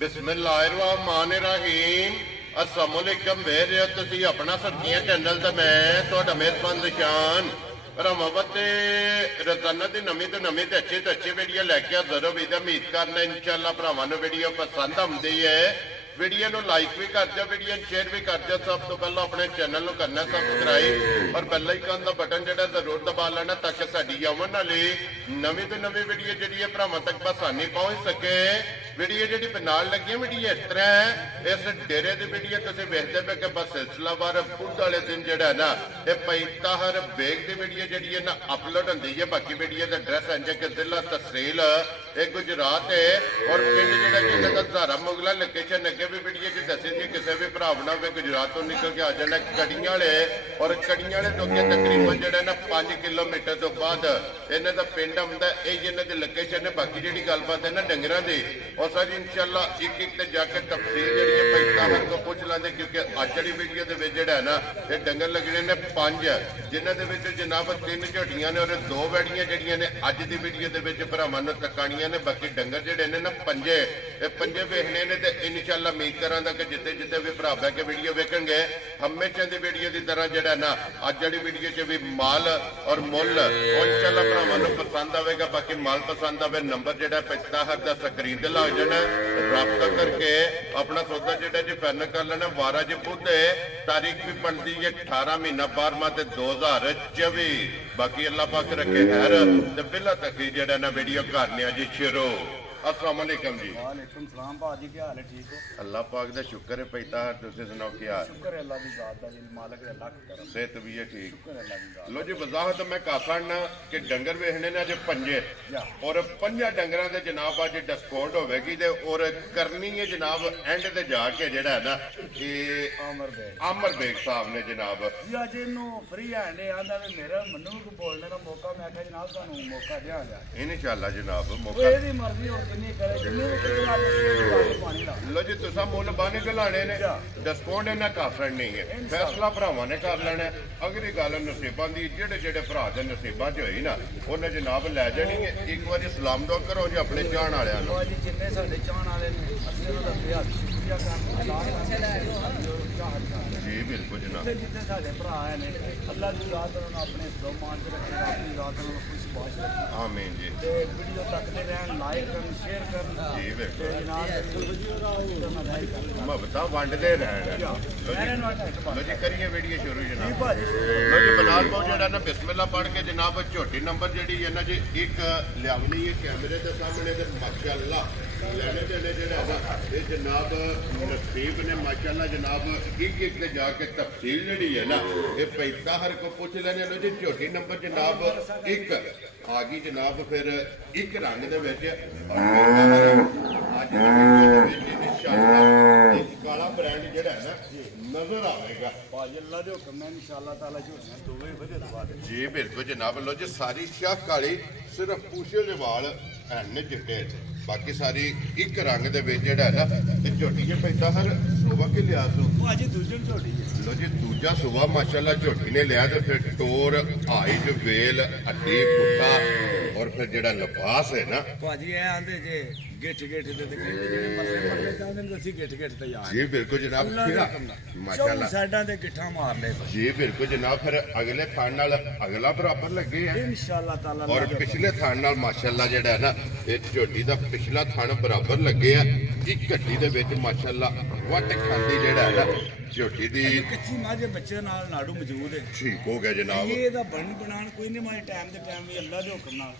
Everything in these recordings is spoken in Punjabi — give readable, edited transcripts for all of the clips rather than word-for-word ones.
बिस्मिल्लाहिर्रहमानिर्रहीम अस्सलामुअलैकुम वेख रहे हो तुसी अपना सर्दियां चैनल ते मैं तुहाडा मेहरबान निशान रमावत रोजाना की नवी तो नवी अच्छी वीडियो लैके जरूर भी उम्मीद करना इंशाअल्लाह भरावां नूं वीडियो पसंद आउंदी है। वीडियो नूं लाइक भी कर दिओ, वीडियो शेयर भी कर दिओ। सब तो पहले अपने चैनल नूं करना सबसक्राइब और बेल आइकन का बटन जिहड़ा जरूर दबा लेना ताकि साडी आउण वाली नवी तो नवी वीडियो जिहड़ी है भरावां तक आसानी पहुंच सके। वीडियो जिहड़ी नाल लगी वीडियो इस तरह है, इस डेरे की वीडियो तुसीं वेखदे पे कि बस सिलसिलावार बुध वाले दिन जिहड़ा ना ये पैताहर बेग की वीडियो जिहड़ी है ना अपलोड होंदी है। बाकी वीडियो का एड्रैस इंज कि जिला तहसील गुजरात है और पिंड जिहड़ा जिन्हां दा धारा मुगला लोकेशन अगे भी वीडियो च दसी थी। किसी भी भरा ना भी गुजरात तो निकल के आ जाना कड़ियां वाले और कड़ियां वाले तो अगे तकरीबन जिहड़ा ना 5 किलोमीटर तो बाद इन्हां दा पिंड आउंदा है। जिन्हां दी लोकेशन है। बाकी जिहड़ी गलबात है ना डंगरां दी और सर इंशाअल्लाह एक एक ते जाके तफसील जिहड़ी है पैताहर को पुछ लांदे क्योंकि अज वाली वीडियो दे विच जिहड़ा ना ये डंगर लगने ने 5 जिन्हां दे विच जनाब 3 झोटियां ने और 2 वैड़ियां जिहड़ियां ने अज दी वीडियो दे विच भरावां नूं तकाणियां ने। बाकी डंगर जिहड़े ने ना 5 ये 5 वेखने ने ते इंशाअल्लाह उम्मीद करांगा कि जिते जिते भी भरा बह के वीडियो वेखेंगे हमेशा की वीडियो की तरह जिहड़ा ना अज वाली वीडियो च भी माल और मुल इंशाअल्लाह भरावां नूं पसंद आवेगा। बाकी माल पसंद आवे नंबर जिहड़ा पैताहर दा स्क्रीन ते ला जाना राबता करके अपना सौदा जिहड़ा जी फाइनल कर लेना। वारा जी बुध तारीख भी बनती है 18 महीना 12वां ते 2024। बाकी अल्लाह पाक रखे खैर ते बिला तक जिहड़ा ना वीडियो करने जी शुरू। अस्सलाम वालेकुम जी। वालेकुम सलाम भाजी, क्या हाल है? ठीक हो? अल्लाह पाक दा शुक्र है पैताहर, तुसीं सुनाओ क्या हाल? शुक्र है अल्लाह दी जात दा जी, मालिक दा लाख करम। सेहत भी है ठीक? शुक्र है अल्लाह दी जात। लो जी वजाहत मैं कर सकना कि डंगर वेखने ने अज 5 और 5 डंगरां दे जनाब अज डिस्काउंट होवेगी ते और करनी है जनाब एंड ते जाके जिहड़ा है ना ये आमर बेग साहब ने जनाब जी अज इनू फ्री हैंड आंदा वे मेरा मन्नू को बोलने का मौका मैं आख्या जनाब तुहानू मौका देंगे इंशाअल्लाह जनाब मौका एदी मर्जी हो जिन्नी करे जिन्नी भी करे पानी ला लो जी तुसा मुल बाने गलाने ने डिस्काउंट इन्ना काफर नहीं है, फैसला भरावां ने कर लेना। अगली गल नसीबां दी जेड़े जेड़े भरा दे नसीबां च होई ना उन्हें जनाब लै जानी है। एक बार सलाम दुआ करो जी अपने चाहण वालियां नूं। जी जिन्ने साडे चाहण वाले ने असीं उन्हां दा बेहद शुक्रिया करदे जी बिल्कुल जनाब। जितने साडे भरा ने अल्लाह दी रात उन्होंने अपने मान च रखे, अपनी रात उन्होंने खुश बाश रखे। आमीन जी। ते वीडियो तकते रहन, लाइक करन, शेयर करन जी बिल्कुल जनाब मुहब्बतां वंडदे रहन। लो जी करिए वीडियो शुरू जनाब। लो जी बिलाल भाऊ जिहड़ा ना बिस्मिल्लाह पढ़ के जनाब झोटी नंबर जिहड़ी है ना जी एक लियावनी है कैमरे के सामने ते माशाअल्लाह लेने देने जिहड़ा ना ये जनाब नसीब ने माशाअल्लाह जनाब एक एक ते जाके तफसील जिहड़ी है ना ये पैताहर को पूछ लेने। लो जी झोटी नंबर जनाब 1 आ गई जनाब फिर एक रंग दे विच काला ब्रांड जिहड़ा है ना नजर आएगा भाजी अल्लाह दे हुक्म नाल इंशाअल्लाह ताला झोटियां दोवें वधे दवा दे जी बिल्कुल जनाब। लो जी सारी शाह काली सिर्फ पूछे दे वाल हैन ने चिट्टे बाकी सारी एक रंग दे विच जिहड़ा है ना ते झोटी जे पैदा हर सुबह के लिया सो भाजी दूजी झोटी है। लो जी दूजा सुबह माशाअल्लाह झोटी ने लिया तो फिर टोर हाइट वेल अड्डी पुट्टा और फिर जिहड़ा लिबास है ना भाजी ए आंदे जे गिठ गिठ दे तकरीबन जिहड़े मरले मरले चाहंदे ने ਅਸੀਂ गिठ गिठ ते यार जी बिल्कुल जनाब। माशाअल्लाह साइडां ते गिठा मार ले जी बिल्कुल जनाब। फिर अगले थान नाल अगला बराबर लगे है इंशाअल्लाह ताला और पिछले थान नाल माशाअल्लाह जिहड़ा है ना ये झोटी दा पिछला थान बराबर लगे है। एक घट्टी दे विच माशाअल्लाह वट खांदी जिहड़ा है ना झोटी दी कच्ची माजे बच्चे नाल नाड़ू मौजूद है। ठीक हो गया जनाब। ये दा बन बनान कोई नहीं मारे टाइम ते टाइम भी अल्लाह दे हुक्म नाल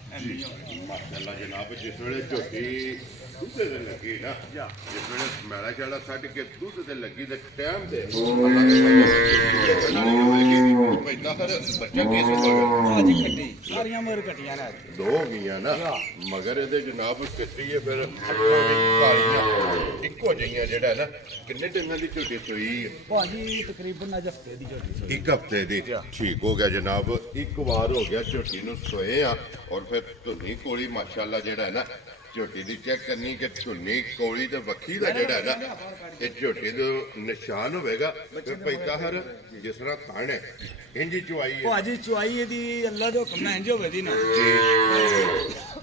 माशाअल्लाह जनाब जिस वेले झोटी दुध ते लगी ना जिस वेले मैला शाला सट के दुध ते लगी ते टाइम ते पैदा हर बच्चा कैसे होगा भाजी कट्टी सारियां मगर कट्टियां ने 2 हो गईयां ना मगर ਇਹਦੇ जनाब कितनी है फिर ਅੱਖਾਂ ਦੀ ਕਾਲੀਆਂ ਇੱਕੋ ਜਿਹੀਆਂ ਜਿਹੜਾ ਨਾ ਕਿੰਨੇ ਦਿਨਾਂ ਦੀ ਝੋਟੀ ਸੋਈ ਹੈ भाजी तकरीबन अज हफ्ते दी झोटी सोई। 1 हफ्ते ਦੀ ठीक हो गया जनाब। एक बार हो गया झोटी ਨੂੰ सोए आ और फिर धुनी कोली माशाअल्लाह ਜਿਹੜਾ है ना ਝੋਟੀ ਦੀ ਚੈੱਕ ਕਰਨੀ ਕਿ ਝੁੰਨੀ ਕੋਲੀ ਤੇ ਵੱਖੀ ਦਾ ਜਿਹੜਾ ਹੈ ਨਾ ਇਹ ਝੋਟੀ ਦਾ ਨਿਸ਼ਾਨ ਹੋਵੇਗਾ ਤੇ ਪੈਂਦਾ ਹਰ ਜਿਸ ਤਰ੍ਹਾਂ ਥਣ ਹੈ ਇੰਜੀ ਚੁਆਈ ਹੈ ਭਾਜੀ ਚੁਆਈ ਇਹਦੀ ਅੱਲਾ ਦੇ ਹੁਕਮ ਨਾਲ ਇੰਜ ਹੋਵੇ ਦੀ ਨਾ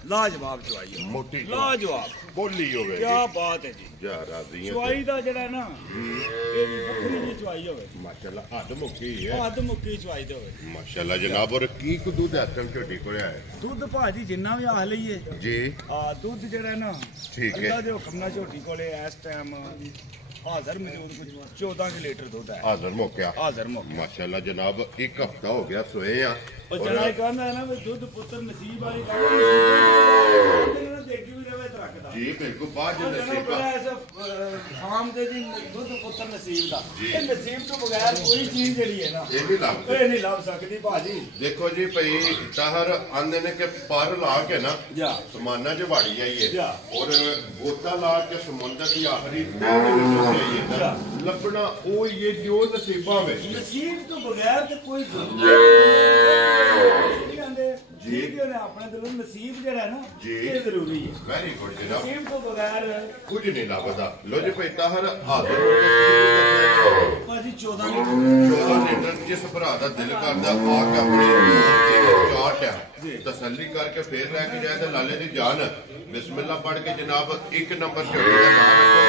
ਲਾਜਵਾਬ ਚੁਆਈ ਹੈ ਮੋਟੀ ਲਾਜਵਾਬ ਬੋਲੀ ਹੋਵੇ ਕੀ ਬਾਤ ਹੈ ਜੀ ਜਾ ਰਾਜ਼ੀ ਚੁਆਈ ਦਾ ਜਿਹੜਾ ਨਾ ਇਹ ਵੱਖਰੀ ਜੀ ਚੁਆਈ ਹੋਵੇ ਮਾਸ਼ਾਅੱਲਾ ਹੱਦ ਮੁੱਕੀ ਹੈ ਹੱਦ ਮੁੱਕੀ ਚੁਆਈ ਦੇ ਹੋਵੇ ਮਾਸ਼ਾਅੱਲਾ ਜਨਾਬ ਔਰ ਕੀ ਕੁ ਦੁੱਧ ਐਸਮ ਝੋਟੀ ਕੋਲ ਹੈ ਦੁੱਧ ਭਾਜੀ ਜਿੰਨਾ ਵੀ ਆਹ ਲਈਏ ਜੀ ਦੁੱਧ ਜਿਹੜਾ ਨਾ ਠੀਕ ਹੈ ਅੱਲਾ ਦੇ ਹੁਕਮ ਨਾਲ ਝੋਟੀ ਕੋਲੇ ਇਸ ਟਾਈਮ ਹਾਜ਼ਰ ਮੌਜੂਦ ਕੁਝ 14 ਲੀਟਰ ਦੁੱਧ ਹੈ ਹਾਜ਼ਰ ਮੌਕਿਆ ਹਾਜ਼ਰ ਮੌਕੇ ਮਾਸ਼ਾਅੱਲਾ ਜਨਾਬ ਇੱਕ ਹਫਤਾ ਹੋ ਗਿਆ ਸੋਏ ਆ ਉਹ ਜਣਾ ਕਹਿੰਦਾ ਨਾ ਵੀ ਦੁੱਧ ਪੁੱਤਰ ਨਸੀਬ ਵਾਲੀ ਗੱਲ ਦੇਖੀ ਵੀ ਰਵੇ ਰੱਖਦਾ ਜੀ ਬਿਲਕੁਲ ਬਾਅਦ ਜੇ ਨਸੀਬ ਫਾਰਮ ਦੇ ਜੀ ਦੁੱਧ ਪੁੱਤਰ ਨਸੀਬ ਦਾ ਇਹ ਨਸੀਬ ਤੋਂ ਬਗੈਰ ਕੋਈ ਚੀਜ਼ ਜਿਹੜੀ ਹੈ ਨਾ ਇਹ ਨਹੀਂ ਲੱਭ ਸਕਦੀ ਭਾਜੀ ਦੇਖੋ ਜੀ ਭਈ ਤਾਹਰ ਆਂਦੇ ਨੇ ਕਿ ਪਰ ਲਾ ਕੇ ਨਾ ਜਾ ਸਮਾਨਾ ਚ ਵਾੜੀ ਆਈਏ ਜਾ ਔਰ ਗੋਤਾ ਲਾ ਕੇ ਸਮੁੰਦਰ ਦੀ ਆਖਰੀ ਲੱਭਣਾ ਉਹ ਇਹ ਜੋ ਨਸੀਬਾਂ ਵਿੱਚ ਨਸੀਬ ਤੋਂ ਬਗੈਰ ਤੇ ਕੋਈ ਜੀ ਉਹਨੇ ਆਪਣੇ ਦਿਲੋਂ ਨਸੀਬ ਜਿਹੜਾ ਨਾ ਇਹ ਜ਼ਰੂਰੀ ਹੈ ਵੈਰੀ ਗੁੱਡ ਜਨਾਬ ਨਸੀਬ ਤੋਂ ਬਗੈਰ ਕੁਝ ਨਹੀਂ ਲੱਭਦਾ ਲੋ ਜੀ ਭਈ ਤਾਹਰ ਹਾਜ਼ਰ ਭਾਜੀ 14 ਲੀਟਰ ਜਿਸ ਭਰਾ ਦਾ ਦਿਲ ਕਰਦਾ ਆ ਕੇ ਆਪਣੇ ਚਾਟ ਆ ਤਸੱਲੀ ਕਰਕੇ ਫੇਰ ਲੈ ਕੇ ਜਾਏ ਤੇ ਲਾਲੇ ਦੀ ਜਾਨ ਬਿਸਮਿਲ੍ਲਾ ਪੜ੍ਹ ਕੇ ਜਨਾਬ ਇੱਕ ਨੰਬਰ ਝੋਟੀ ਦਾ ਨਾਮ ਰੱਖੋ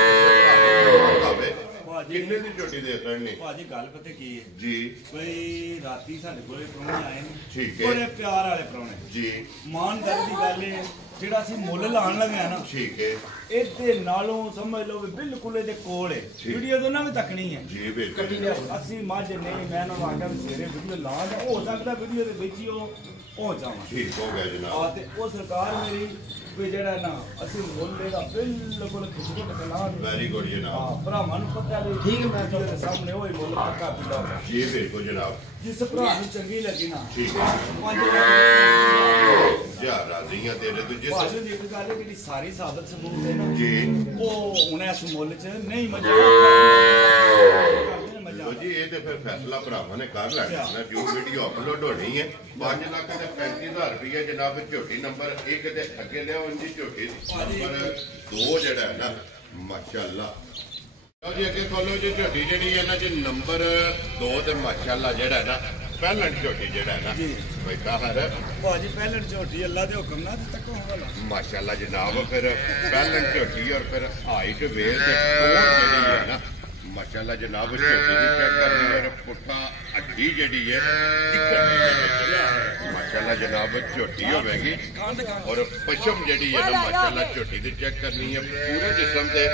ਕਿੰਨੇ ਦੀ ਝੋਟੀ ਦੇ ਸਕਦੇ ਭਾਜੀ ਗੱਲ ਪਤਾ ਕੀ ਹੈ ਜੀ ਬਈ ਰਾਤੀ ਸਾਡੇ ਕੋਲੇ ਪ੍ਰਾਹੁਣੇ ਆਏ ਨੇ ਠੀਕ ਹੈ ਬੜੇ ਪਿਆਰ ਵਾਲੇ ਪ੍ਰਾਹੁਣੇ ਜੀ ਇਮਾਨਦਾਰੀ ਦੀ ਗੱਲ ਹੈ ਜਿਹੜਾ ਅਸੀਂ ਮੁੱਲ ਲਾਣ ਲੱਗੇ ਆ ਨਾ ਠੀਕ ਹੈ ਇਹਦੇ ਨਾਲੋਂ ਸਮਝ ਲਓ ਵੀ ਬਿਲਕੁਲ ਇਹਦੇ ਕੋਲ ਹੈ ਵੀਡੀਓ ਦੋਨਾਂ ਵੀ ਤੱਕਣੀ ਹੈ ਜੀ ਬਿਲਕੁਲ ਅਸੀਂ ਮੱਝ ਨਹੀਂ ਮੈਂ ਉਹਨਾਂ ਨੂੰ ਆਖਿਆ ਵੀ ਸਵੇਰੇ ਵੀਡੀਓ ਲਾ ਜਾ ਹੋ ਸਕਦਾ ਵੀਡੀਓ ਦੇ ਵਿੱਚ ਹੀ ਉਹ ਪਹੁੰਚ ਜਾਵਾਂ ਠੀਕ ਹੋ ਗਿਆ ਜਨਾਬ ਤੇ ਉਹ ਸਰਕਾਰ ਮੇਰੀ ਵੀ ਜਿਹੜਾ ਨਾ ਅਸੀਂ ਮੁੱਲ ਦਾ ਬਿਲਕੁਲ ਖਿੱਚ ਕੇ ਲਾ ਦੇ ਵੈਰੀ ਗੁੱਡ ਜਨਾਬ ਭਰਾਵਾਂ ਨੂੰ ਪਤਾ ਵੀ ਠੀਕ ਮੈਂ ਤੁਹਾਡੇ ਸਾਹਮਣੇ ਉਹ ਹੀ ਮੁੱਲ ਪੱਕਾ ਪੀਦਾ ਜੀ ਬਿਲਕੁਲ ਜਨਾਬ ਜਿਸ ਭਰਾ ਨੂੰ ਚੰਗੀ ਲੱਗੀ ਨਾ ਠੀਕ 5 ਲੱਖ ਜਾ ਰਾਜ਼ੀਆਂ ਤੇਰੇ ਤੋਂ ਜਿਸ ਭਾਜੀ ਦੀ ਇੱਕ ਗੱਲ ਹੈ ਜਿਹੜੀ ਸਾਰੀ ਸਾਬਤ ਸਬੂਤ ਹੈ ਨਾ ਜੀ ਉਹ ਹੁਣ ਇਸ ਮੁੱਲ 'ਚ ਨਹੀਂ ਮਜ਼ਾ ਲੋ ਜੀ ਇਹ ਤੇ ਫਿਰ ਫੈਸਲਾ ਭਰਾਵਾਂ ਨੇ ਕਰ ਲੈਣਾ ਨਾ ਜੋ ਵੀਡੀਓ ਅਪਲੋਡ ਹੋਣੀ ਹੈ 5 ਲੱਖ ਤੇ 35,000 ਰੁਪਏ ਜਨਾਬ ਝੋਟੀ ਨੰਬਰ 1 ਦੇ ਅੱਗੇ ਲਿਆਓ ਇੰਦੀ ਝੋਟੀ ਨੰਬਰ 2 ਜਿਹੜਾ ਹੈ ਨਾ ਮਾਸ਼ਾਅੱਲਾ ਲਓ ਜੀ ਅੱਗੇ ਖੋਲੋ ਜੀ ਝੋਟੀ ਜਿਹੜੀ ਹੈ ਨਾ ਜੀ ਨੰਬਰ 2 ਤੇ ਮਾਸ਼ਾਅੱਲਾ ਜਿਹੜਾ ਨਾ ਪਹਿਲਣ ਝੋਟੀ ਜਿਹੜਾ ਹੈ ਨਾ ਬਈ ਤਾਹਰ ਭਾਜੀ ਪਹਿਲਣ ਝੋਟੀ ਅੱਲਾ ਦੇ ਹੁਕਮ ਨਾਲ ਤੱਕ ਹੋਣਾ ਮਾਸ਼ਾਅੱਲਾ ਜਨਾਬ ਫਿਰ ਪਹਿਲਣ ਝੋਟੀ ਔਰ ਫਿਰ ਹਾਈਟ ਵੇਲ ਤੇ ਟੋਰ ਜਿਹੜੀ ਹੈ ਨਾ ਮਾਸ਼ਾਅੱਲਾ ਜਨਾਬ ਝੋਟੀ ਦੀ ਚੈੱਕ ਕਰਨੀ ਔਰ ਪੁੱਠਾ ਅੱਡੀ ਜਿਹੜੀ ਹੈ ਮਾਸ਼ਾਅੱਲਾ ਜਨਾਬ ਝੋਟੀ ਹੋਵੇਗੀ ਔਰ ਪਸ਼ਮ ਜਿਹੜੀ ਹੈ ਨਾ ਮਾਸ਼ਾਅੱਲਾ ਝੋਟੀ ਦੀ ਚੈੱਕ ਕਰਨੀ ਹੈ ਪੂਰੇ ਜਿਸਮ ਤੇ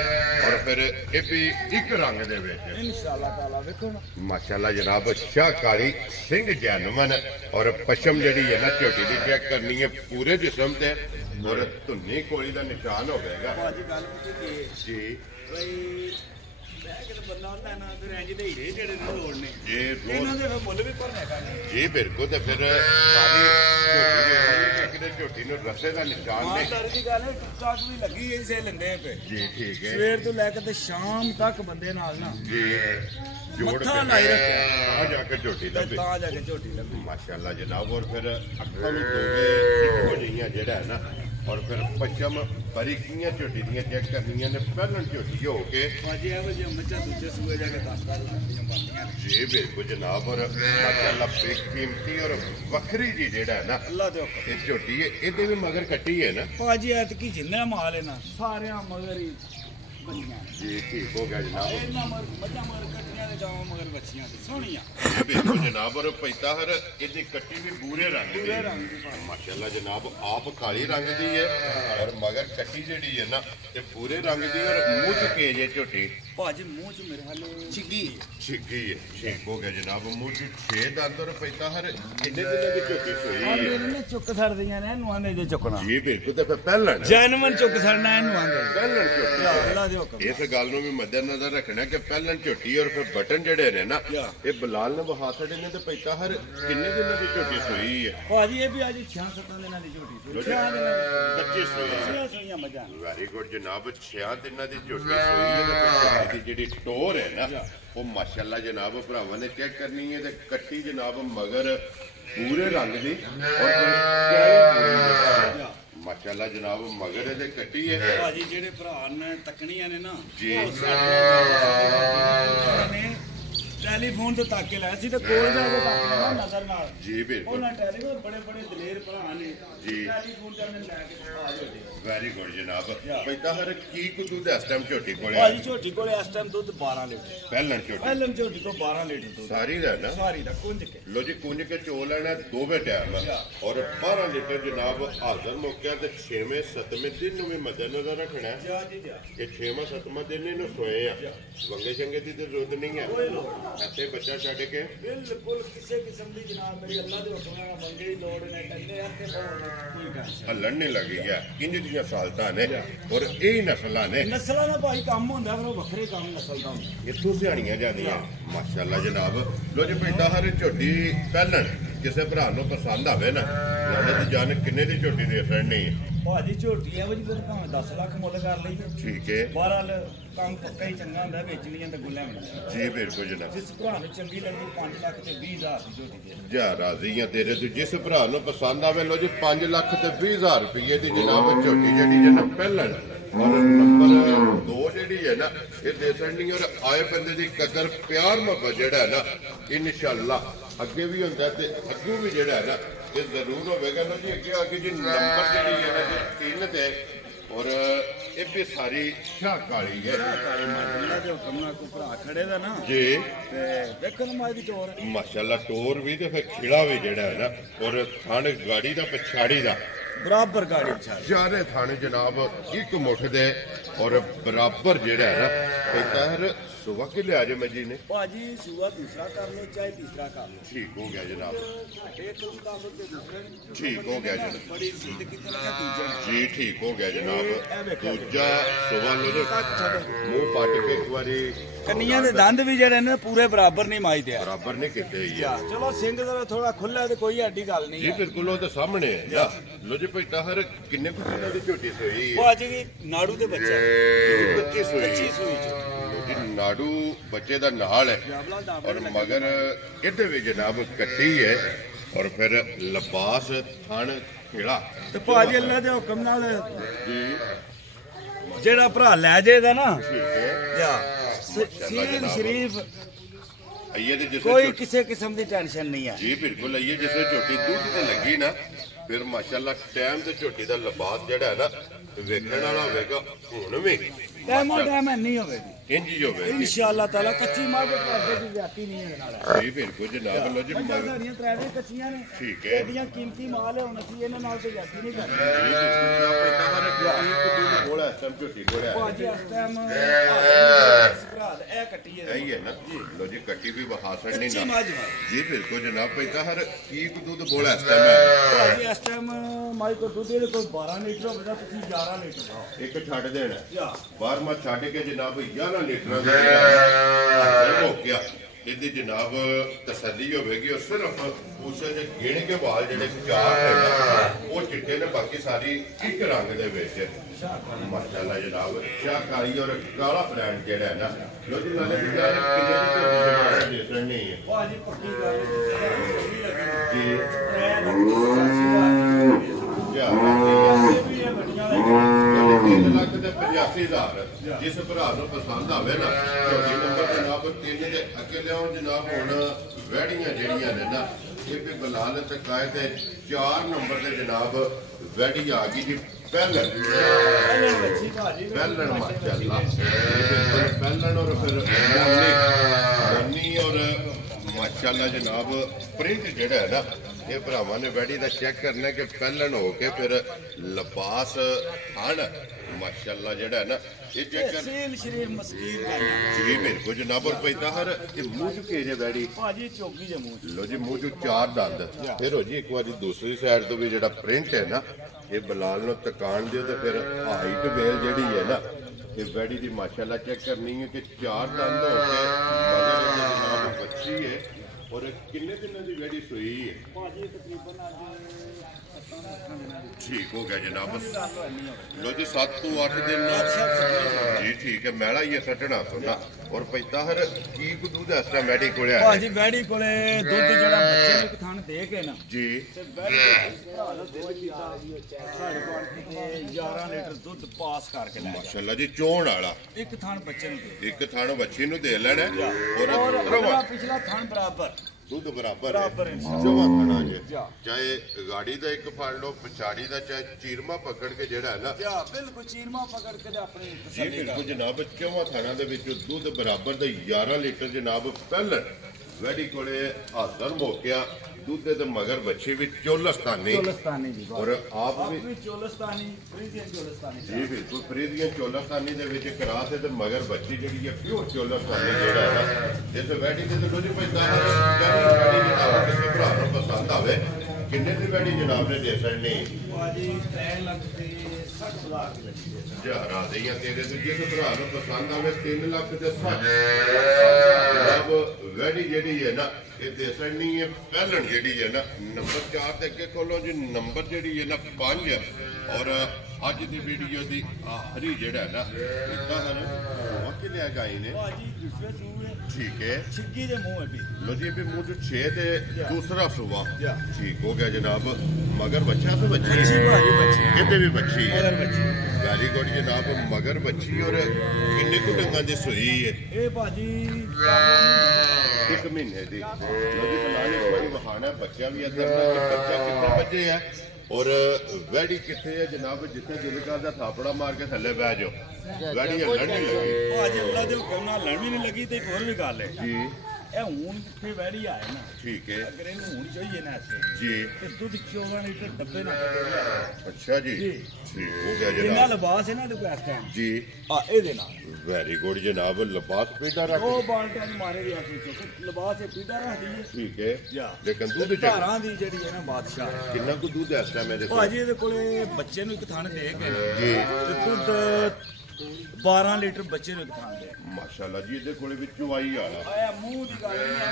ਔਰ ਫਿਰ ਇਹ ਵੀ ਇੱਕ ਰੰਗ ਦੇ ਵਿੱਚ ਇਨਸ਼ਾਅੱਲਾ ਤਾਲਾ ਵੇਖੋ ਨਾ ਮਾਸ਼ਾਅੱਲਾ ਜਨਾਬ ਸ਼ਾਹਕਾਰੀ ਸਿੰਘ ਜੈਨਮਨ ਔਰ ਪਸ਼ਮ ਜਿਹੜੀ ਹੈ ਨਾ ਝੋਟੀ ਦੀ ਚੈੱਕ ਕਰਨੀ ਹੈ ਪੂਰੇ ਜਿਸਮ ਤੇ ਔਰ ਧੁੰਨੀ ਕੋਲੀ ਦਾ ਨਿਸ਼ਾਨ ਹੋਵੇਗਾ ਭਾਜੀ ਗੱਲ ਪੁੱਛੀ ਜੀ ਬਈ ਬੰਦਾ ਹੁੰਦਾ ਨਾ ਫਿਰ ਇੰਜ ਦੇ ਹੀਰੇ ਜਿਹੜੇ ਨੇ ਲੋੜਨੇ ਜੀ ਇਹਨਾਂ ਦੇ ਫਿਰ ਮੁੱਲ ਵੀ ਭਰਨੇ ਕਰਨੇ ਜੀ ਬਿਲਕੁਲ ਤੇ ਫਿਰ ਸਾਰੀ ਝੋਟੀ ਝੋਟੀ ਨੂੰ ਰਸੇ ਦਾ ਨਿਸ਼ਾਨ ਨੇ ਮਾਨਦਾਰੀ ਦੀ ਗੱਲ ਹੈ ਟਿਕਟਾਕ ਵੀ ਲੱਗੀ ਐ ਇਸੇ ਲੈਂਦੇ ਪਏ ਜੀ ਠੀਕ ਹੈ ਸਵੇਰ ਤੋਂ ਲੈ ਕੇ ਤੇ ਸ਼ਾਮ ਤੱਕ ਬੰਦੇ ਨਾਲ ਨਾ ਜੀ ਜੋੜ ਮੱਥਾ ਲਾਈ ਰੱਖਿਆ ਤਾਂ ਜਾ ਕੇ ਝੋਟੀ ਲੱਭੇ ਤਾਂ ਜਾ ਕੇ ਝੋਟੀ ਲੱਭੀ ਮਾਸ਼ਾਅੱਲਾ ਜਨਾਬ ਔਰ ਫਿਰ ਅੱਖਾਂ ਨੂੰ ਦੋਗੇ ਇੱਕੋ ਜਿਹੀਆਂ ਜਿਹੜਾ ਹੈ ਨਾ ਔਰ ਫਿਰ ਪੱਛਮ ਬਰੀਕੀਆਂ ਝੋਟੀ ਦੀਆਂ ਚੈੱਕ ਕਰਨੀਆਂ ਨੇ ਪਹਿਲਾਂ ਝੋਟੀ ਹੋ ਕੇ ਭਾਜੀ ਇਹੋ ਜਿਹੇ ਮੱਝਾਂ ਦੂਜੇ ਸੂਏ ਜਾ ਕੇ 10-10 ਲੱਖ ਦੀਆਂ ਬਣਦੀਆਂ ਜੀ ਬਿਲਕੁਲ ਜਨਾਬ ਔਰ ਮਾਸ਼ਾਅੱਲਾ ਬੇਕੀਮਤੀ ਔਰ ਵੱਖਰੀ ਜੀ ਜਿਹੜਾ ਹੈ ਨਾ ਅੱਲਾ ਦੇ ਹੁਕਮ ਇਹ ਝੋਟੀ ਹੈ ਇਹਦੇ ਵੀ ਮਗਰ ਕੱਟੀ ਹੈ ਨਾ ਭਾਜੀ ਐਤਕੀ ਜਿੰਨਾ ਮਾਲ ਹੈ ਨਾ ਸਾਰਿਆਂ ਮਗਰ ਹੀ ਬੱਚੀਆਂ ਜੀ ਠੀਕ ਹੋ ਗਿਆ ਜਨਾਬ ਇਹਨਾਂ ਮਗਰ ਮੱਝਾਂ ਮਗਰ ਕੱਟੀਆਂ ਤੇ ਗਾਵਾਂ ਮਗਰ ਬੱਚੀਆਂ ਤੇ ਸੋਹਣੀਆਂ ਬਿਲਕੁਲ ਜਨਾਬ ਔਰ ਪੈਤਾਹਰ ਇਹਦੀ ਕੱਟੀ ਵੀ ਬੂਰੇ ਰੰਗ ਦੀ ਪੂਰੇ ਰੰਗ ਦੀ ਭਾਜੀ ਮਾਸ਼ਾਅੱਲਾ ਜਨਾਬ ਆਪ ਕਾਲੀ ਰੰਗ ਦੀ ਹੈ ਔਰ ਮਗਰ ਕੱਟੀ ਜਿਹੜੀ ਹੈ ਨਾ ਇਹ ਪੂਰੇ ਰੰਗ ਦੀ ਔਰ ਮੂੰਹ ਚ ਕੇ ਜੇ ਝੋਟੀ ਭਾਜੀ ਮੂੰਹ ਚ ਮੇਰੇ ਹਾਲ ਚਿੱਗੀ ਛਿੱਗੀ ਹੈ ਠੀਕ ਹੋ ਗਿਆ ਜਨਾਬ ਮੂੰਹ ਚ 6 ਦੰਦ ਔਰ ਪੈਤਾਹਰ ਕਿੰਨੇ ਦਿਨਾਂ ਦੀ ਝੋਟੀ ਸੋਈ ਹੈ ਮੇਰੇ ਨੇ ਚੁੱਕ ਛੱਡਦੀਆਂ ਨੇ ਇਹਨੂੰ ਆਂਦੇ ਜੇ ਚੁੱਕਣਾ ਜੀ ਬਿਲਕੁਲ ਤੇ ਫਿਰ ਪਹਿਲਾਂ ਜੈਨਮਨ ਚੁੱਕ ਛੱਡਣਾ ਇਹਨੂੰ ਆਂਦੇ ਪਹਿਲਾਂ ਝੋਟੀ ਅੱਲਾ ਦੇ ਹੁਕਮ ਇਸ ਗੱਲ ਨੂੰ ਵੀ ਮੱਦੇਨਜ਼ਰ ਰੱਖਣਾ ਕਿ ਪਹਿਲਾਂ ਝੋਟੀ ਔਰ ਫਿਰ ਬਟਨ ਜਿਹੜੇ ਨੇ ਨਾ ਇਹ ਬਲਾਲ ਨੇ ਵਹਾ ਛੱਡੇ ਨੇ ਤੇ ਪੈਤਾਹਰ ਕਿੰਨੇ ਦਿਨਾਂ ਦੀ ਝੋਟੀ ਸੋਈ ਹੈ ਭਾਜੀ ਇਹ ਵੀ ਅੱਜ 6-7 ਦਿਨਾਂ ਦੀ ਝੋਟੀ ਸੀ 6 ਦਿਨਾਂ ਦੀ ਕੱਚੀ ਸੋਈ 6 ਸੋਈਆਂ ਮੱਝਾਂ ਵੈਰੀ ਗੁੱਡ ਜਨਾਬ 6 ਦਿਨਾਂ ਦੀ ਝੋਟੀ ਸੋਈ ਹੈ ਤੇ ਦੀ ਜਿਹੜੀ ਟੋਰ ਹੈ ਨਾ ਉਹ ਮਾਸ਼ਾਅੱਲਾ ਜਨਾਬ ਭਰਾਵਾਂ ਨੇ ਚੈੱਕ ਕਰਨੀ ਹੈ ਤੇ ਕੱਟੀ ਜਨਾਬ ਮਗਰ ਪੂਰੇ ਰੰਗ ਦੀ ਔਰ ਮਾਸ਼ਾਅੱਲਾ ਜਨਾਬ ਮਗਰ ਇਹਦੇ ਕੱਟੀ ਹੈ ਭਾਜੀ ਜਿਹੜੇ ਭਰਾ ਨੇ ਤੱਕਣੀਆਂ ਨੇ ਨਾ ਜੀ। ਉਹ ਨੇ ਟੈਲੀਫੋਨ ਤੇ ਤੱਕ ਕੇ ਲਾਇਆ ਸੀ ਤੇ ਕੋਲ ਜਾ ਕੇ ਤੱਕ ਲਿਆ ਨਜ਼ਰ ਨਾਲ ਜੀ ਬਿਲਕੁਲ ਉਹਨਾਂ ਟੈਲੀਫੋਨ ਬੜੇ ਬੜੇ ਦਲੇਰ ਭਰਾ ਨੇ ਜੀ। ਟੈਲੀਫੋਨ ਤੇ ਲੈ ਕੇ ਆ ਜਾਓ ਵੈਰੀ ਗੁੱਡ ਜਨਾਬ ਪੈਦਾ ਹਰ ਕੀ ਕੁ ਦੁੱਧ ਇਸ ਟਾਈਮ ਝੋਟੀ ਕੋਲੇ ਭਾਜੀ ਝੋਟੀ ਕੋਲੇ ਇਸ ਟਾਈਮ ਦੁੱਧ 12 ਲੀਟਰ ਪਹਿਲਣ ਝੋਟੀ ਪਹਿਲਾਂ ਝੋਟੀ ਕੋਲ 12 ਲੀਟਰ ਦੁੱਧ ਸਾਰੀ ਦਾ ਨਾ ਸਾਰੀ ਦਾ ਕੁੰਜ ਕੇ ਲੋ ਜੀ ਕੁੰਜ ਕੇ ਚੋ ਲੈਣਾ ਦੋਵੇਂ ਟਾਈਮ ਔਰ 12 ਲੀਟਰ ਜਨਾਬ ਹਾਜ਼ਰ ਮੌਕਿਆ ਤੇ 6ਵੇਂ 7ਵੇਂ ਦਿਨ ਨੂੰ ਵੀ ਮੱਦੇਨਜ਼ਰ ਰੱਖਣਾ ਹੈ ਜਾ ਜੀ ਜਾ ਕਿ 6ਵਾਂ 7ਵਾਂ ਦਿਨ ਇਹਨੂੰ ਸੋਏ ਆ ਵੰਗੇ ਚੰਗੇ ਦੀ ਤੇ ਜ਼ਰੂਰਤ ਨਹੀਂ ਹੈ ਇੱਥੇ ਬੱਚਾ ਛੱਡ ਕੇ ਬਿਲਕੁਲ ਕਿਸੇ ਕਿਸਮ ਦੀ ਜਨਾਬ ਮੇਰੀ ਅੱਲਾ ਦੇ ਹੁਕਮ ਨਾਲ ਮੰਗੇ ਹੀ ਲੋੜ ਨੇ ਟੰਨੇ ਆ ਤੇ ਕੋਈ ਗੱਲ ਹੱਲਣ ਨਹੀਂ ਲੱਗੀ ਆ ਇੰਜ ਦੀਆਂ ਸਾਲਤਾਂ ਨੇ ਔਰ ਇਹ ਨਸਲਾਂ ਨੇ ਨਸਲਾਂ ਦਾ ਭਾਈ ਕੰਮ ਹੁੰਦਾ ਫਿਰ ਉਹ ਵੱਖਰੇ ਕੰਮ ਨਸਲ ਦਾ ਹੁੰਦਾ ਇੱਥੋਂ ਸਿਆਣੀਆਂ ਜਾਂਦੀਆਂ ਮਾਸ਼ਾਅੱਲਾ ਜਨਾਬ ਲੋ ਜੀ ਪੈਦਾ ਹਰ ਝੋਟੀ ਪਹਿਲਣ ਕਿਸੇ ਭਰਾ ਨੂੰ ਪਸੰਦ ਆਵੇ ਨਾ ਉਹਨੇ ਦੀ ਜਾਨ ਕਿੰਨੇ ਦੀ ਝੋਟੀ ਦੇ ਫਰੈਂਡ ਨਹੀਂ ਹੈ ਭਾਜੀ ਝੋਟੀ ਆ ਵਜੀ ਤੇ ਭਾਵੇਂ 10 ਲੱਖ ਮੁੱਲ ਕਰ ਲਈਏ ਠੀਕ ਹੈ ਬਹਰਾਲ ਕੰਮ ਪੱਕਾ ਹੀ ਚੰਗਾ ਹੁੰਦਾ ਵੇਚਣੀਆਂ ਤੇ ਗੁੱਲਿਆਂ ਮਿਲਦੀਆਂ ਜੀ ਬਿਲਕੁਲ ਜਨਾਬ ਜਿਸ ਭਰਾ ਨੂੰ ਚੰਗੀ ਲੱਗੀ 5 ਲੱਖ ਤੇ 20,000 ਦੀ ਝੋਟੀ ਦੇ ਜਾ ਰਾਜ਼ੀ ਆ ਤੇਰੇ ਤੋਂ ਜਿਸ ਭਰਾ ਨੂੰ ਪਸੰਦ ਆਵੇ ਲੋ ਜੀ 5 ਲੱਖ ਤੇ 20,000 ਰੁਪਏ ਦੀ ਜਨਾਬ ਝੋਟੀ ਜਿਹੜੀ ਹੈ ਨਾ ਪਹਿਲਣ ਔਰ ਨੰਬਰ 2 ਜਿਹੜੀ ਹੈ ਨਾ ਇਹ ਦੇ ਸਕਣੀ ਔਰ ਆਏ ਬੰਦੇ ਦੀ ਕਦਰ ਪਿਆਰ ਮੁਹੱਬਤ ਜਿਹੜਾ ਹੈ ਨਾ ਇਨਸ਼ਾਅੱਲਾ ਅੱਗੇ ਵੀ ਹੁੰਦਾ ਤੇ ਅੱਗੋਂ ਵੀ ਜਿਹੜਾ ਹੈ ਨਾ ਇਹ ਜ਼ਰੂਰ ਹੋਵੇਗਾ ਨਾ ਜੀ ਅੱਗੇ ਆ ਕੇ ਜੀ ਨੰਬਰ ਜਿਹੜੀ ਹੈ ਨਾ ਜੀ 3 ਤੇ ਔਰ ਇਹ ਵੀ ਸਾਰੀ ਸ਼ਾਹ ਕਾਲੀ ਹੈ ਅੱਲਾ ਦੇ ਹੁਕਮ ਨਾਲ ਕੋਈ ਭਰਾ ਖੜੇ ਦਾ ਨਾ ਜੀ ਤੇ ਵੇਖਣ ਮਾਈ ਦੀ ਟੋਰ ਮਾਸ਼ਾਅੱਲਾ ਟੋਰ ਵੀ ਤੇ ਫਿਰ ਖਿਲਾ ਵੀ ਜਿਹੜਾ ਹੈ ਨਾ ਔਰ ਥਣ ਗਾੜੀ ਦਾ ਪਛਾੜੀ ਦਾ ਬਰਾਬਰ ਗਾੜੀ ਛਾੜ ਚਾਰੇ ਥਾਣੇ ਜਨਾਬ ਇੱਕ ਮੁੱਠ ਦੇ ਔਰ ਬਰਾਬਰ ਜਿਹੜਾ ਹੈ ਨਾ ਪੈਦਾ ਸੁਬਹ ਕਿ ਲਿਆ ਜੇ ਮੱਜੀ ਨੇ ਭਾਜੀ ਸੂਆ ਦੂਸਰਾ ਕਰ ਲੋ ਚਾਹੇ ਤੀਸਰਾ ਕਰ ਲੋ ਠੀਕ ਹੋ ਗਿਆ ਜਨਾਬ ਇੱਕ ਨੂੰ ਦੱਸ ਤੇ ਦੂਸਰੇ ਨੂੰ ਠੀਕ ਹੋ ਗਿਆ ਜਨਾਬ ਬੜੀ ਜ਼ਿੱਦ ਕੀਤੀ ਨਾ ਦੂਜੇ ਨੇ ਜੀ ਠੀਕ ਹੋ ਗਿਆ ਜਨਾਬ ਇਹ ਵੇਖੋ ਦੂਜਾ ਸੁਬਹ ਲੋ ਜੀ ਮੂੰਹ ਪੱਟ ਕੇ ਇੱਕ ਵਾਰੀ ਕੰਨੀਆਂ ਦੇ ਦੰਦ ਵੀ ਜਿਹੜੇ ਨੇ ਪੂਰੇ ਬਰਾਬਰ ਨਹੀਂ ਮਾਈ ਤੇ ਬਰਾਬਰ ਨਹੀਂ ਕੀਤੇ ਹੀ ਆ ਚਲੋ ਸਿੰਘ ਦਾ ਥੋੜਾ ਖੁੱਲਾ ਤੇ ਕੋਈ ਐਡੀ ਗੱਲ ਨਹੀਂ ਜੀ ਬਿਲਕੁਲ ਉਹ ਤਾਂ ਸਾਹਮਣੇ ਹੈ ਲੋ ਜੀ ਪੈਦਾ ਹਰ ਕਿੰਨੇ ਕੁ ਦਿਨਾਂ ਦੀ ਝੋਟੀ ਸੋਈ ਹੈ ਭਾਜੀ ਨਾੜੂ ਦੇ ਬੱਚੇ ਬੱਚੀ ਸੋਈ ਕੱਚੀ ਸੂਈ ਚ ਜੀ ਨਾੜੂ ਬੱਚੇ ਦਾ ਨਾਲ ਹੈ ਔਰ ਮਗਰ ਇਹਦੇ ਵੀ ਜਨਾਬ ਕੱਟੀ ਹੈ ਔਰ ਫਿਰ ਲਿਬਾਸ ਥਣ ਖੇੜਾ ਤੇ ਭਾਜੀ ਅੱਲਾ ਦੇ ਹੁਕਮ ਨਾਲ ਜੀ ਜਿਹੜਾ ਭਰਾ ਲੈ ਜਾਏਗਾ ਨਾ ਠੀਕ ਹੈ ਜਾਂ ਸੀਲ ਸ਼ਰੀਫ ਆਈਏ ਤੇ ਜਿਸ ਕੋਈ ਕਿਸੇ ਕਿਸਮ ਦੀ ਟੈਨਸ਼ਨ ਨਹੀਂ ਹੈ ਜੀ ਬਿਲਕੁਲ ਆਈਏ ਜਿਸ ਝੋਟੀ ਦੁੱਧ ਤੇ ਲੱਗੀ ਨਾ ਫਿਰ ਮਾਸ਼ਾਅੱਲਾ ਟਾਈਮ ਤੇ ਝੋਟੀ ਦਾ ਲਿਬਾਸ ਜਿਹੜਾ ਹੈ ਨਾ ਵੇਖਣ ਵਾਲਾ ਹੋਵੇਗਾ ਹੁਣ ਵੀ ਟਾਈਮੋ ਟਾਈਮ ਨਹੀਂ ਹੋਵੇਗੀ ਇੰਜ ਹੀ ਹੋਵੇਗੀ ਇਨਸ਼ਾਅੱਲਾ ਤਾਲਾ ਕੱਚੀ ਮਾਂ ਦੇ ਪਾਸੇ ਦੀ ਜਾਤੀ ਨਹੀਂ ਹੈ ਨਾਲ ਜੀ ਬਿਲਕੁਲ ਜਨਾਬ ਲੋ ਜੀ ਪੰਜਾਂ ਸਾਡੀਆਂ ਤਰਾੜੇ ਕੱਚੀਆਂ ਨੇ ਠੀਕ ਹੈ ਇਹਦੀਆਂ ਕੀਮਤੀ ਮਾਲ ਹੁਣ ਅਸੀਂ ਇਹਨਾਂ ਨਾਲ ਤੇ ਜਾਤੀ ਨਹੀਂ ਕਰਨੀ ਭਾਜੀ ਇਸ ਟਾਈਮ ਇਹ ਕੱਟੀ ਹੈ ਇਹੀ ਹੈ ਨਾ ਲੋ ਜੀ ਕੱਟੀ ਵੀ ਬਹਾ ਸਕਣੀ ਕੱਚੀ ਨਾ ਮਾਝ ਜੀ ਬਿਲਕੁਲ ਜਨਾਬ ਪੈਦਾ ਹਰ ਕੀ ਦੁੱਧ ਬੋਲਾ ਇਸ ਟਾਈਮ ਹੈ ਭਾਜੀ ਇਸ ਟਾਈਮ ਮਾਈ ਕੋ ਦੁੱਧ ਦੇ ਕੋਈ 12 ਲੀਟਰ ਹੋਵੇਗਾ ਤੁਸੀਂ 11 ਲੀਟਰ ਲਾਓ ਇੱਕ ਛੱਡ ਦੇਣਾ ਯਾ 12ਵਾਂ ਛੱਡ ਕੇ ਜਨਾਬ 11 ਲੀਟਰਾਂ ਦਾ ਹੋ ਗਿਆ ਇਹਦੀ ਜਨਾਬ ਤਸੱਲੀ ਹੋਵੇਗੀ ਉਹ ਸਿਰਫ ਉਸੇ ਦੇ ਗਿਣ ਕੇ ਬਾਲ ਜਿਹੜੇ ਚਾਰ ਹੈ ਉਹ ਚਿੱਟੇ ਨੇ ਬਾਕੀ ਸਾਰੀ ਇੱਕ ਰੰਗ ਦੇ ਵਿੱਚ ਮਾਸ਼ਾਅੱਲਾ ਜਨਾਬ ਸ਼ਾਹਕਾਰੀ ਔਰ ਕਾਲਾ ਬ੍ਰਾਂਡ ਜਿਹੜਾ ਹੈ ਨਾ ਲੋ ਜੀ ਨਾਲੇ ਦੀ ਗੱਲ ਕਿੰਨੇ ਦੀ ਦੇਖਣ ਨਹੀਂ ਹੈ ਭਾਜੀ ਪੱਕੀ ਗੱਲ ਜੀ ਇਹ ਵੀ ਇਹ ਵੱਡੀਆਂ 3,85,000 ਜਿਸ ਭਰਾ ਨੂੰ ਪਸੰਦ ਆਵੇ ਨਾ ਝੋਟੀ ਨੰਬਰ ਜਨਾਬ 3 ਦੇ ਅੱਗੇ ਲਿਆਓ ਜਨਾਬ ਹੁਣ ਵੈੜੀਆਂ ਜਿਹੜੀਆਂ ਨੇ ਨਾ ਇਹ ਵੀ ਬਲਾਲ ਤੇ ਕਾਇ ਤੇ 4 ਨੰਬਰ ਤੇ ਜਨਾਬ ਵੈੜੀ ਆ ਗਈ ਜੀ ਪਹਿਲਣ ਮਾਸ਼ਾਅੱਲਾ ਪਹਿਲਣ ਔਰ ਫਿਰ ਮੋਨੀ ਔਰ ਮਾਸ਼ਾਅੱਲਾ ਜਨਾਬ ਪ੍ਰਿੰਟ ਜਿਹੜਾ ਹੈ ਨਾ ਇਹ ਭਰਾਵਾਂ ਨੇ ਵੈੜੀ ਦਾ ਚੈੱਕ ਕਰਨਾ ਕਿ ਪਹਿਲਣ ਹੋ ਕੇ ਫਿਰ ਲਿਬਾਸ ਹਣ ਮਾਸ਼ਾਅੱਲਾ ਜਿਹੜਾ ਹੈ ਨਾ ਇਹ ਚੈੱਕ ਕਰ ਸੀਲ ਸ਼ਰੀਫ ਮਸਕੀਨ ਜੀ ਮੇਰੇ ਕੋ ਜਨਾਬ ਔਰ ਪੈਦਾ ਹਰ ਇਹ ਮੂੰਹ ਚੁੱਕੇ ਜੇ ਵੈੜੀ ਭਾਜੀ ਚੌਕੀ ਦੇ ਮੂੰਹ ਲੋ ਜੀ ਮੂੰਹ ਚੋਂ 4 ਦੰਦ ਫਿਰ ਹੋ ਜੀ ਇੱਕ ਵਾਰੀ ਦੂਸਰੀ ਸਾਈਡ ਤੋਂ ਵੀ ਜਿਹੜਾ ਪ੍ਰਿੰਟ ਹੈ ਨਾ ਇਹ ਬਲਾਲ ਨੂੰ ਤਕਾਣ ਦਿਓ ਤੇ ਫਿਰ ਹਾਈਟ ਵੇਲ ਜਿਹੜੀ ਹੈ ਨਾ ਇਹ ਵੈੜੀ ਦੀ ਮਾਸ਼ਾਅੱਲਾ ਚੈੱਕ ਕਰਨੀ ਹੈ ਕਿ 4 ਦੰਦ ਹੋ ਕੇ ਮਗਰ ਜਨਾਬ ਬੱਚੀ ਹੈ ਔਰ ਕਿੰਨੇ ਦਿਨਾਂ ਦੀ ਵੈੜੀ ਸੋਈ ਹੈ ਭਾਜੀ ਤਕਰੀਬਨ ਅੱਜ ਠੀਕ ਹੋ ਗਿਆ ਜਨਾਬ ਲੋ ਜੀ 7 ਤੋਂ 8 ਦਿਨ ਜੀ ठीक है मैला ही सटना सोना और पैदा हर की को दूध इस टाइम वैडी कोले आया भाजी वैडी कोले दूध जेड़ा बच्चे ਨੂੰ ਥਣ ਦੇ ਕੇ ਨਾ जी ਤੇ ਵੈਡੀ ਭਰਾ ਦਾ ਦੁੱਧ ਪੀਤਾ ਸਾਡੇ ਕੋਲ ਕਿਤੇ 11 ਲੀਟਰ ਦੁੱਧ ਪਾਸ ਕਰਕੇ ਲੈ ਗਿਆ माशाल्लाह जी चोण वाला ਇੱਕ ਥਣ ਬੱਚੇ ਨੂੰ ਦੇ एक थान बच्ची नु दे लेना ਔਰ और ਅਗਲਾ ਪਿਛਲਾ ਥਣ ਬਰਾबर दूध बराबर बराबर है है। जमा खाना जे जा। चाहे गाड़ी दा एक फाड़ लो पछाड़ी दा चाहे चीरमा पकड़ के जेड़ा है ना ਜਾ ਬਿਲਕੁਲ ਚੀਰਮਾ ਪਕੜ ਕੇ ਤੇ ਆਪਣੀ जी ਤਸੱਲੀ ਕਰ बिल्कुल जनाब चौवां थाना दे विच दूध बराबर दा 11 लीटर जनाब पहले वैडी कोले हाजर मोकिया दूध दे मगर बच्चे भी चोलस्तानी ਚੋਲਸਤਾਨੀ ਜੀ और आप भी ਵੀ ਚੋਲਸਤਾਨੀ ਫਰੀਜ਼ੀਅਨ ਚੋਲਸਤਾਨੀ जी बिल्कुल फ्रीदियां चोलस्तानी दे विच करा ते ते मगर बच्ची जेहड़ी है प्योर चोलस्तानी जेड़ा है ना जिस वैडी ते रोज पैदा है वैडी जनाब किसी भरा नूं पसंद आवे किन्ने दी वैडी जनाब ने दे सकनी ਭਾਜੀ 3 ਲੱਖ ਤੇ 60,000 ਦੀ ਲੱਗੀ ਹੈ हज़ारा दियां तेरे ते जिस भरा नूं पसंद आवे 3 लाख ते 60 जनाब वैडी जेहड़ी है ना ये दे सकनी है पहलन जेहड़ी है ना नंबर 4 ते अगे खोलो जी नंबर जेहड़ी है ना 5 और ਅੱਜ ਦੀ ਵੀਡੀਓ ਦੀ ਆਖਰੀ ਜਿਹੜਾ ਹੈ ਨਾ ਇਦਾਂ ਹਰ ਵਾਕਿਆ ਲਿਆ ਗਾਈ ਨੇ ਭਾਜੀ ਦੂਸਰੇ ਸੂਏ ठीक है ਛਿੱਗੀ ਦੇ ਮੂੰਹ ਹੈ ਵੀ लो जी अभी मुझे 6 दे दूसरा सुबह या। ठीक हो गया जनाब मगर बच्चा से बच्ची ਬੱਚੀ ਭਾਜੀ ਬੱਚੀ कितने भी बच्ची है ਮਗਰ ਬੱਚੀ वैरी गुड जनाब मगर बच्ची और किन्ने को डंगा दी सुई है ਇਹ ਭਾਜੀ 1 महीने दी लो जी बनाने एक बारी बहाना बच्चा भी अंदर ना कि बच्चा कितने बजे है और वैडी कितने है जनाब जितने दिल का थापड़ा मार के थले बह जाओ वैडी हल्लण नहीं लगी ਭਾਜੀ ਅੱਲਾ ਦੇ ਹੁਕਮ ਨਾਲ ਲੜ ਵੀ ਨਹੀਂ ਲੱਗੀ ਤੇ ਇੱਕ ਹੋਰ ਵੀ ਗੱਲ ਹੈ जी ਇਹ ਹੁਣ ਕਿੱਥੇ ਵੈੜੀ ਆਏ ਨਾ ठीक है ਅਗਰ ਇਹਨੂੰ ਹੁਣ ਚਾਹੀਏ ਨਾ ਐਸੇ जी ਤੇ ਦੁੱਧ 14 ਲੀਟਰ ਡੱਬੇ ਨਾਲ ਕੱਢ ਲਿਆ अच्छा जी जी। ठीक हो गया ਜਿੰਨਾ जनाब ਲਿਬਾਸ ਹੈ ਨਾ ਤੇ ਕੋਈ ਇਸ ਟਾਈਮ जी ਆ ਇਹਦੇ ਨਾਲ वेरी गुड जनाब लिबास पीटा रख ਉਹ ਬਾਲਟਾਂ ਨੂੰ ਮਾਰੇ ਦੀ ਆਖੀ ਚੋਂ ਲਿਬਾਸ ਇਹ ਪੀਦਾ ਰੱਖਦੀ ਹੈ ठीक है ਜਾ लेकिन दूध चंगा ਧਾਰਾਂ ਦੀ ਜਿਹੜੀ ਹੈ ਨਾ ਬਾਦਸ਼ਾਹ किन्ना को दूध है इस टाइम मेरे ਭਾਜੀ ਇਹਦੇ ਕੋਲੇ ਬੱਚੇ ਨੂੰ ਇੱਕ ਥਣ ਦੇ ਕੇ जी ਤੇ ਦੁੱਧ 12 ਲੀਟਰ ਬੱਚੇ ਨੂੰ ਇੱਕ ਥਣ ਦੇ माशाल्लाह जी ਇਹਦੇ ਕੋਲੇ ਵਿੱਚ ਚੁਵਾਈ ਵਾਲਾ ਆਇਆ ਮੂੰਹ ਦੀ ਗੱਲ ਨਹੀਂ ਹੈ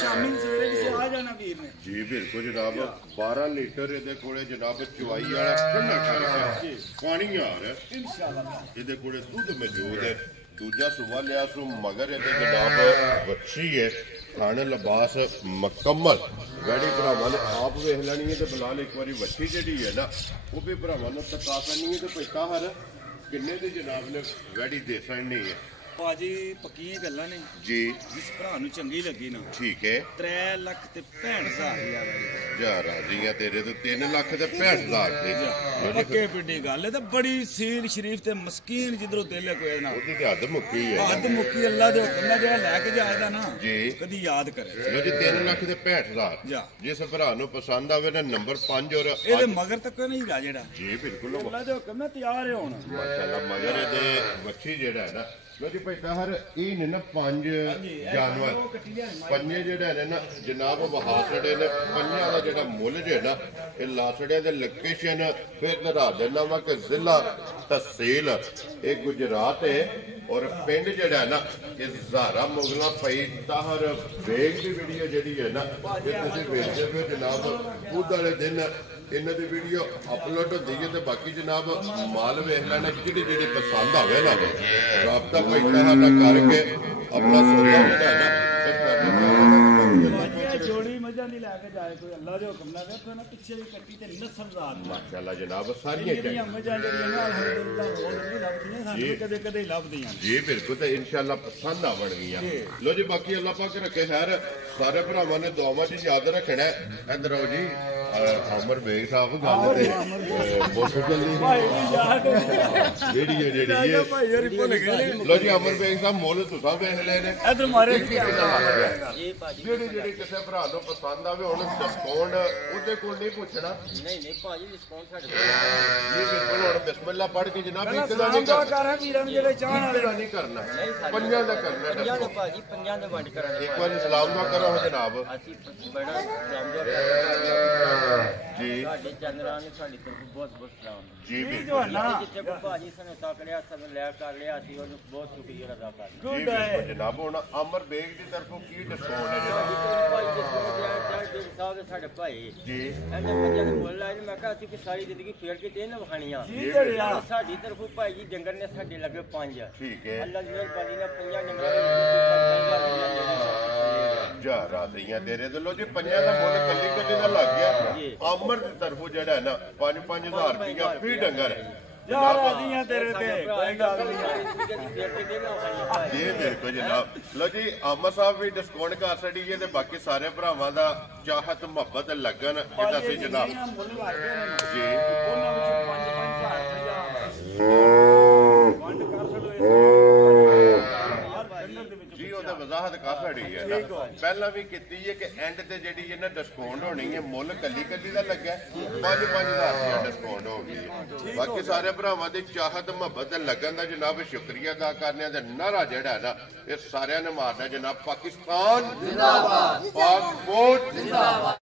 ਸ਼ਾਮੀ ਸਵੇਰੇ ਕਿਸੇ ਆ ਜਾਣਾ ਵੀਰ ਨੇ ਜੀ ਬਿਲਕੁਲ ਜਨਾਬ 12 ਲੀਟਰ ਇਹਦੇ ਕੋਲੇ ਜਨਾਬ ਚੁਵਾਈ ਵਾਲਾ ਠੰਡਾ ਕਰਕੇ ਪਾਣੀ ਆ ਰਿਹਾ ਇਨਸ਼ਾਅੱਲਾ ਇਹਦੇ ਕੋਲੇ ਦੁੱਧ ਮੌਜੂਦ ਹੈ ਦੂਜਾ ਸੁਬਾ ਲਿਆ ਸੋ ਮਗਰ ਇਹਦੇ ਜਨਾਬ ਬੱਚੀ ਹੈ ਖਾਣ ਲਿਬਾਸ ਮੁਕੰਮਲ ਵੈਡੀ ਭਰਾਵਾਂ ਨੇ ਆਪ ਵੇਖ ਲੈਣੀ ਹੈ ਤੇ ਬਲਾਲ ਇੱਕ ਵਾਰੀ ਬੱਚੀ ਜਿਹੜੀ ਹੈ ਨਾ ਉਹ ਵੀ ਭਰਾਵਾਂ ਨੂੰ ਤਕਾ ਕਰਨੀ ਹੈ ਤੇ ਪੈਸਾ ਹਰ ਕਿੰਨੇ ਦੇ ਜਨਾਬ ਨੇ ਵੈਡੀ ਦੇ ਸਕਣੀ ਹੈ ਭਾਜੀ ਪੱਕੀਆਂ ਗੱਲਾਂ ਨੇ ਜੀ ਜਿਸ ਭਰਾ ਨੂੰ ਚੰਗੀ ਲੱਗੀ ਨਾ ਠੀਕ ਹੈ 3 ਲੱਖ ਤੇ 65,000 ਦੀ ਆ ਗਈ ਜਾ ਰਾਜੀਆਂ ਤੇਰੇ ਤੋਂ 3 ਲੱਖ ਤੇ 65,000 ਦੇ ਪੱਕੇ ਪਿੱਡੀ ਗੱਲ ਹੈ ਤੇ ਬੜੀ ਸੀਲ ਸ਼ਰੀਫ ਤੇ ਮਸਕੀਨ ਜਿੱਧਰੋਂ ਦਿਲ ਹੈ ਕੋਈ ਨਾ ਉਹਦੀ ਤੇ ਹੱਦ ਮੁੱਕੀ ਹੈ ਹੱਦ ਮੁੱਕੀ ਅੱਲਾ ਦੇ ਹੁਕਮ ਨਾਲ ਜਿਹੜਾ ਲੈ ਕੇ ਜਾਏਗਾ ਨਾ ਜੀ ਕਦੀ ਯਾਦ ਕਰੇ ਲੋ ਜੀ 3 ਲੱਖ ਤੇ 65,000 ਜਾ ਜਿਸ ਭਰਾ ਨੂੰ ਪਸੰਦ ਆਵੇ ਨਾ ਨੰਬਰ 5 ਔਰ ਇਹਦੇ ਮਗਰ ਤੱਕ ਨਹੀਂ ਹੀਰਾ ਜਿਹੜਾ ਜੀ ਬਿਲਕੁਲ ਅੱਲਾ ਦੇ ਹੁਕਮ ਨਾਲ ਤਿਆਰ ਹੈ ਹੁਣ ਮਾਸ਼ਾਅੱਲਾ ਮਗਰ ਇਹਦੇ ਬੱਚੀ ਜਿਹੜਾ ਹੈ ਨਾ ਲੋ ਜੀ ਭਾਈ ਹਰ ਇਹ ਨੇ ਨਾ 5 ਜਾਨਵਰ ਉਹ ਕੱਟੀ ਲਿਆ ਪੰਜੇ ਜਿਹੜੇ ਨੇ ਨਾ ਜਨਾਬ ਵਹਾਸੜੇ ਨੇ ਪੰਜਾਂ ਦਾ ਜਿਹੜਾ ਮੁੱਲ ਜੇ ਨਾ ਇਹ ਲਾਸੜਿਆਂ ਦੇ ਲੋਕੇਸ਼ਨ ਫਿਰ ਦਰਾ ਦੇਣਾ ਵਾ ਕਿ ਜ਼ਿਲ੍ਹਾ ਤਹਿਸੀਲ ਇਹ ਗੁਜਰਾਤ ਹੈ ਔਰ ਪਿੰਡ ਜਿਹੜਾ ਨਾ ਇਹ ਜ਼ਹਾਰਾ ਮੁਗਲਾ ਪਈ ਤਾਹਰ ਬੇਗ ਦੀ ਵੀਡੀਓ ਜਿਹੜੀ ਹੈ ਨਾ ਇਹ ਤੁਸੀਂ ਵੇਖਦੇ ਹੋ ਜਨਾਬ ਖੁਦ ਵਾਲੇ ਦਿਨ ਇਹਨਾਂ ਦੀ ਵੀਡੀਓ ਅਪਲੋਡ ਹੁੰਦੀ ਹੈ ਤੇ ਬਾਕੀ ਜਨਾਬ ਮਾਲ ਵੇਖ ਲੈਣਾ ਜਿਹੜੀ ਜਿਹੜੀ ਪਸੰਦ ਆਵੇ ਨਾ ਰਾਬਤਾ ਕੋਈ ਤਰ੍ਹਾਂ ਦਾ ਕਰਕੇ ਆਪਣਾ ਸੌਦਾ ਹੁੰਦਾ ਨਾ ਤੇ ਇਹ ਜੋੜੀ ਮੱਝਾਂ ਦੀ ਲੈ ਕੇ ਜਾਏ ਕੋਈ ਅੱਲਾ ਦੇ ਹੁਕਮ ਨਾਲ ਵੇਖੋ ਨਾ ਪਿੱਛੇ ਵੀ ਕੱਟੀ ਤੇ ਨਸਲਦਾਰ ਨੇ ਮਾਸ਼ਾਅੱਲਾ ਜਨਾਬ ਸਾਰੀਆਂ ਜਿਹੜੀਆਂ ਮੱਝਾਂ ਜਿਹੜੀਆਂ ਨਾ ਅਲਹਮਦੁਲਿਲਾ ਰੋਜ਼ ਨਹੀਂ ਲੱਭਦੀਆਂ ਸਾਨੂੰ ਕਦੇ ਕਦੇ ਲੱਭਦੀਆਂ ਜੀ ਬਿਲਕੁਲ ਤੇ ਇਨਸ਼ਾਅੱਲਾ ਪਸੰਦ ਆਵਣਗੀਆਂ ਲੋ ਜੀ ਬਾਕੀ ਅੱਲਾਹ ਪਾਕ ਰੱਖੇ ਖੈਰ ਸਾਰੇ ਭਰਾਵਾਂ ਨੇ ਦੁਆਵਾਂ 'ਚ ਯਾਦ ਰੱਖਣਾ ਇੱਧਰ ਆਓ ਜੀ ਅਮਰ ਬੇਗ ਸਾਹਿਬ ਗੱਲ ਤੇ ਬਹੁਤ ਜਲਦੀ ਭਾਈ ਵੀ ਯਾਦ ਵੀਡੀਓ ਜਿਹੜੀ ਹੈ ਭਾਈ ਯਾਰ ਭੁੱਲ ਗਏ ਲੋ ਜੀ ਅਮਰ ਬੇਗ ਸਾਹਿਬ ਮੁੱਲ ਤੁਸੀਂ ਵੇਖ ਲਏ ਨੇ ਇਧਰ ਮਾਰੇ ਜਿਹੜੀ ਕਿਸੇ ਭਰਾ ਨੂੰ ਪਸੰਦ ਆਵੇ ਹੁਣ ਡਿਸਕਾਊਂਟ ਉਹਦੇ ਕੋਲ ਨਹੀਂ ਪੁੱਛਣਾ ਨਹੀਂ ਭਾਜੀ ਡਿਸਕਾਊਂਟ ਸਾਡੇ ਇਹ ਬਿਲਕੁਲ ਹੁਣ ਬਿਸਮਿਲ੍ਲਾ ਪੜ੍ਹ ਕੇ ਜਨਾਬ ਇੱਕ ਦਾ ਸਲਾਮ ਨਹੀਂ ਦੁਆ ਕਰਨਾ ਕਰ ਵੀਰਾਂ ਨੂੰ ਜਿਹੜੇ ਚਾਹਣ ਵਾਲੇ ਨਹੀਂ ਕਰਨਾ ਪੰਜਾਂ ਦਾ ਕਰਨਾ ਪੰਜਾਂ ਦਾ ਭਾਜੀ ਪੰਜਾਂ ਦਾ ਵੰਡ ਕਰਾਂਗੇ ਇੱਕ ਵਾਰੀ ਸਲਾਮ ਦੁਆ ਕਰੋ ਜਨਾਬ ਅਸੀਂ ਬੜਾ ਜਾਮਦੋ ਜੀ ਸਾਡੇ ਚੰਦਰਾਂ ਨੂੰ ਸਾਡੀ ਤਰਫ ਬਹੁਤ ਬਹੁਤ ਸਲਾਮ ਜੀ ਜੀ ਬਿਲਕੁਲ ਜਵਾਨਾ ਜਿੱਥੇ ਕੋਈ ਭਾਜੀ ਸਾਨੂੰ ਤੱਕੜਿਆ ਸਾਨੂੰ ਲੈ ਕਰ ਲਿਆ ਸੀ ਉਹਨੂੰ ਬਹੁਤ ਸ਼ੁਕਰੀਆ ਅਦਾ ਕਰਦੇ ਜੀ ਗੁੱਡ ਬਿਲਕੁਲ ਹੈ ਜਨਾਬ ਹੁਣ ਅਮਰ ਬੇਗ ਦੀ ਤਰਫੋਂ ਕੀ ਡਿਸਕਾਊਂਟ ਹੈ ਸਾਡੀ ਜਨਾਬ ਤਰਫ ਭਾਈ ਦੇ ਸਾਹਿਬ ਦੇ ਸਾਡੇ ਭਾਈ ਜੀ ਇਹਨੇ ਬੱਚਿਆਂ ਨੂੰ ਬੋਲ ਲਾਇਆ ਮੈਂ ਕਿਹਾ ਅਸੀਂ ਕਿ ਸਾਰੀ ਜ਼ਿੰਦਗੀ ਫੇਰ ਕੇ ਤੇ ਨਾ ਵਖਾਣੀਆਂ ਜੀ ਜੜਿਆ ਸਾਡੀ ਤਰਫੋਂ ਭਾਈ ਜੀ ਡੰਗਰ ਨੇ ਸਾਡੇ ਲੱਗੇ 5 ਠੀਕ ਹੈ ਅੱਲਾ ਦੀ ਮਿਹਰਬਾਨੀ ਨਾਲ 5 ਡੰਗਰਾਂ ਜਾ ਰਾਤੀਆਂ ਤੇਰੇ ਦਿਲੋਂ ਜੀ ਪੰਜਾਂ ਦਾ ਮੁੱਲ ਕੱਲੀ ਕੱਲੀ ਦਾ ਲੱਗ ਗਿਆ ਜੀ। ਅਮਰ ਦੀ ਤਰਫੋਂ ਜਿਹੜਾ ਹੈ ਨਾ 5-5000 ਰੁਪਇਆ ਫੀ ਡੰਗਰ ਹੈ ਜਾ ਰਾਜ਼ੀਆਂ ਤੇਰੇ ਤੇ ਕੋਈ ਗੱਲ ਨਹੀਂ ਜੀ ਬਿਲਕੁਲ ਜਨਾਬ ਲੋ ਜੀ ਅਮਰ ਸਾਹਿਬ ਵੀ ਡਿਸਕਾਊਂਟ ਕਰ ਛੱਡੀਏ ਤੇ ਬਾਕੀ ਸਾਰੇ ਭਰਾਵਾਂ ਦਾ ਚਾਹਤ ਮੁਹੱਬਤ ਲੱਗਣ ਇਹਦਾ ਸੀ ਜਨਾਬ ਮੁੱਲ ਲੱਗਦੇ ਨੇ ਜੀ ਉਹਨਾਂ ਵਿੱਚੋਂ 5-5000 ਵੰਡ ਕਰ ਛੱਡੋ ਹਰ ਡੰਗਰ ਦੇ ਵਿੱਚ ਜੀ ਉਹਦਾ ਵਜ਼ਾਹਤ ਕਰ ਛੜੀ ਹੈ ਨਾ ਪਹਿਲਾਂ ਵੀ ਕੀਤੀ ਹੈ ਕਿ ਐਂਡ ਤੇ ਜਿਹੜੀ ਇਹਨਾਂ ਡਿਸਕਾਊਂਟ ਹੋਣੀ ਹੈ ਮੁੱਲ ਕੱਲੀ ਕੱਲੀ ਦਾ ਲੱਗਾ 5-5000 ਰੁਪਇਆ ਡਿਸਕਾਊਂਟ ਹੋ ਗਈ ਹੈ ਬਾਕੀ ਸਾਰੇ ਭਰਾਵਾਂ ਦੀ ਚਾਹਤ ਮੁਹੱਬਤ ਲੱਗਣ ਦਾ ਜਨਾਬ ਸ਼ੁਕਰੀਆ ਅਦਾ ਕਰਨੇ ਆ ਤੇ ਨਾਰਾ ਜਿਹੜਾ ਹੈ ਨਾ ਇਹ ਸਾਰਿਆਂ ਨੇ ਮਾਰਨਾ ਜਨਾਬ ਪਾਕਿਸਤਾਨ ਜ਼ਿੰਦਾਬਾਦ ਪਾਕ ਫੌਜ ਜ਼ਿੰਦਾਬਾਦ